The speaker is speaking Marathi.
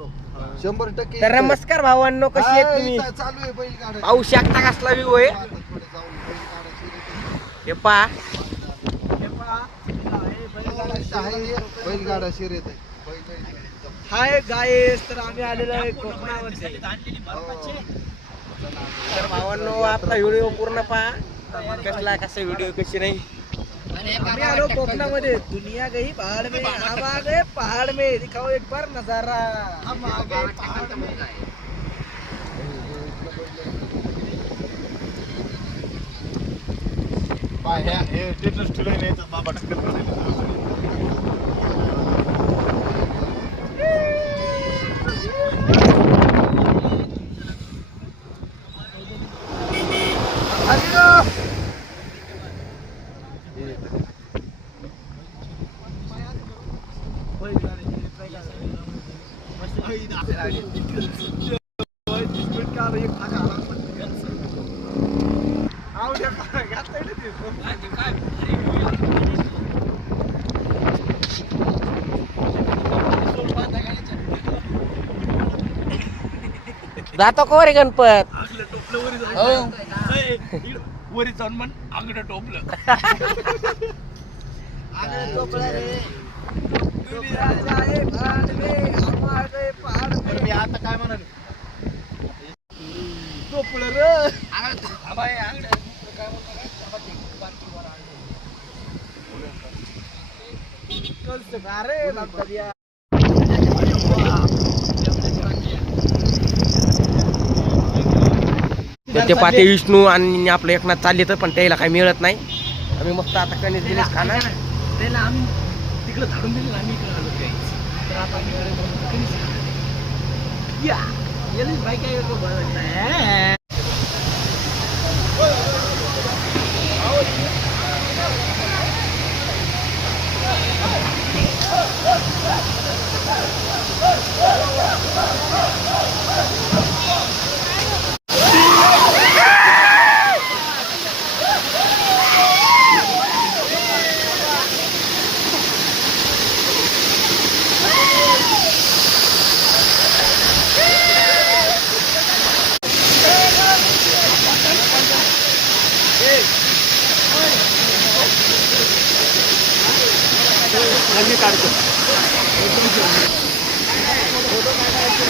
100% तर नमस्कार भावांनो, कशी आहेत तुम्ही? चालू आहे बैलगाडा. पाहू शकता कसला व्ह्यू आहे. हे पहा, बैलगाडा शर्यत आहे. हाय गाईस, तर आम्ही आलेलो आहे कोकणामध्ये. तर भावांनो आता व्हिडिओ पूर्ण पहा. कसला कसा व्हिडिओ कशी नाही. आम्ही आलो कोकणामध्ये. दुनिया गई पहाड़ में, हम आ गए पहाड़ में. दिखाओ एक बार नजारा. हम आ गए पहाड़ में. हे स्टेटस ठेवलं नाही तर बाबा टक्कर. जातो का रे गणपत? वरी जाऊन म्हण आंगडं टोपलं. मी आता काय म्हणाल टोपलं रे. ते पाते विष्णू आणि आपलं एकनाथ चालले तर पण त्याला काही मिळत नाही. आम्ही मस्त आता कणीस बिनीस खाणार. त्याला आम्ही तिकडे झाडून दिले, आम्ही इकडे आलो काही. तर आता आम्ही कणीस खाणार. या याला बाईक आहे का बरं. मी काढतो. फोटो काढायचे.